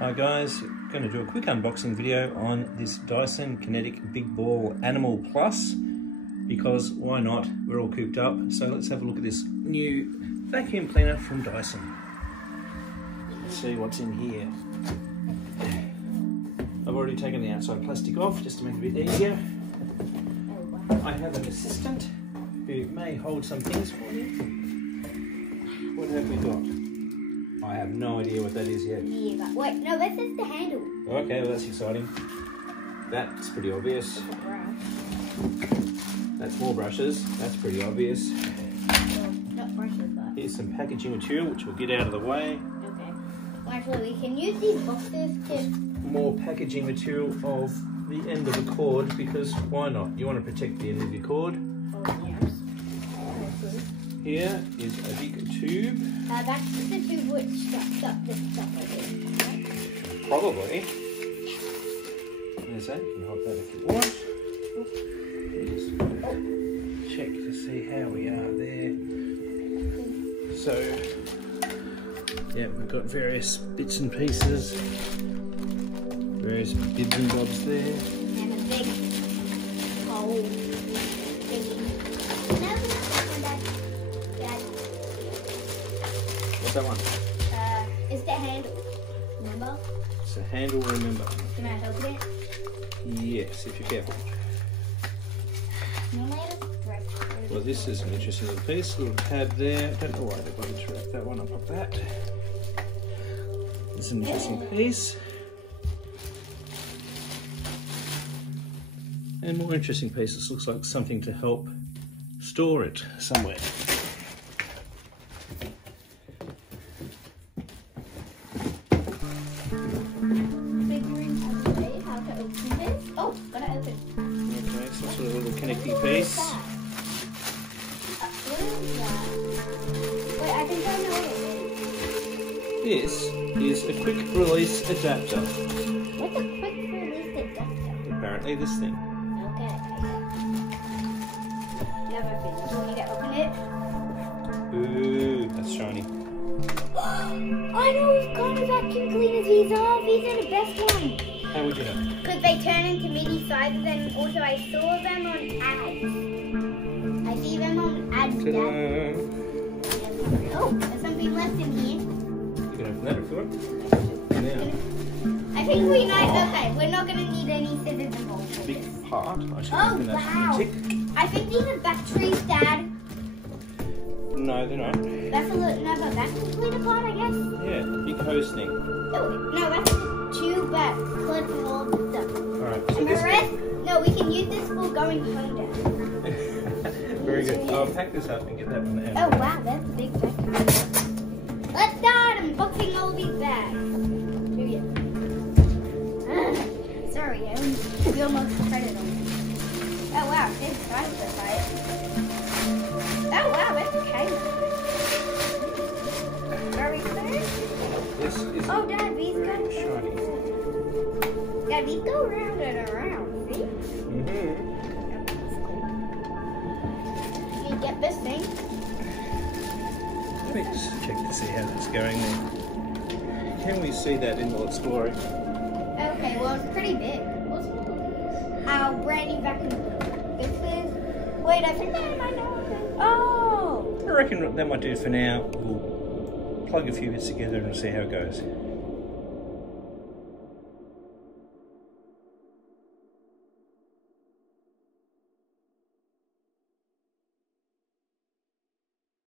Hi guys, going to do a quick unboxing video on this Dyson Kinetic Big Ball Animal Plus because why not? We're all cooped up, so let's have a look at this new vacuum cleaner from Dyson. Let's see what's in here. I've already taken the outside plastic off just to make it a bit easier. I have an assistant who may hold some things for me. What have we got? I have no idea what that is yet. Yeah, but wait, no, this is the handle. Okay, well that's exciting. That's pretty obvious. It's a brush. That's more brushes. That's pretty obvious. Well, not brushes, but... Here's some packaging material, which we'll get out of the way. Okay. Well, actually, we can use these boxes to... More packaging material of the end of the cord, because why not? You want to protect the end of your cord. Oh, yes. Here is a big tube. That's the tube which sucks up this stuff I did, right? Probably. There's that. You can hold that if you want. Just check to see how we are there. So, yeah, we've got various bits and pieces, various bibs and bobs there. And a big hole thingy. What's that one? It's the handle. Remember? It's a handle, remember. Can I help it? Yes, if you're careful. Well, this is an interesting little piece. Little tab there. Don't know why they bothered to wrap that one. I'll pop that. It's an interesting piece. And more interesting pieces. Looks like something to help store it somewhere. Oh, got it open. Okay, some sort of little connecting piece. Wait, I think I know what it This is a quick release adapter. is. What's a quick release adapter? Apparently this thing. Okay. Never finished. Want me to open it? Ooh, that's shiny. I know what kind of vacuum cleaners these are. These are the best ones. How would you know? Because they turn into mini sizes, and also I saw them on ads. I see them on ads. Oh, there's something left in here. You can open that if you want. Now, I think we might. Okay, we're not going to need any scissors involved. For big this. part. I should Oh, open that wow. from the tick. I think these are batteries, Dad. No, they're not. That's another vacuum cleaner part, I guess. Yeah, big hose thing. Oh, no, that's a tube that clips all the stuff. Alright, so And the this rest, no, we can use this for going home, Dad. very good. I'll pack this up and get that one out. Oh, wow, that's a big vacuum. Let's start unboxing all these bags. Sorry, we almost credit on it. Oh, wow, big price to buy it. Oh, wow, that's okay. Very clear. This is Oh, Dad, these go shiny. Dad, these go round and around, see? Mm-hmm. Can you get this thing? Let me just check to see how that's going there. Can we see that in all its glory? Okay, well, it's pretty big. What's our brand new vacuum cleaner? This is... Wait, I think that might know. Oh! I reckon that might do for now. We'll plug a few bits together and see how it goes.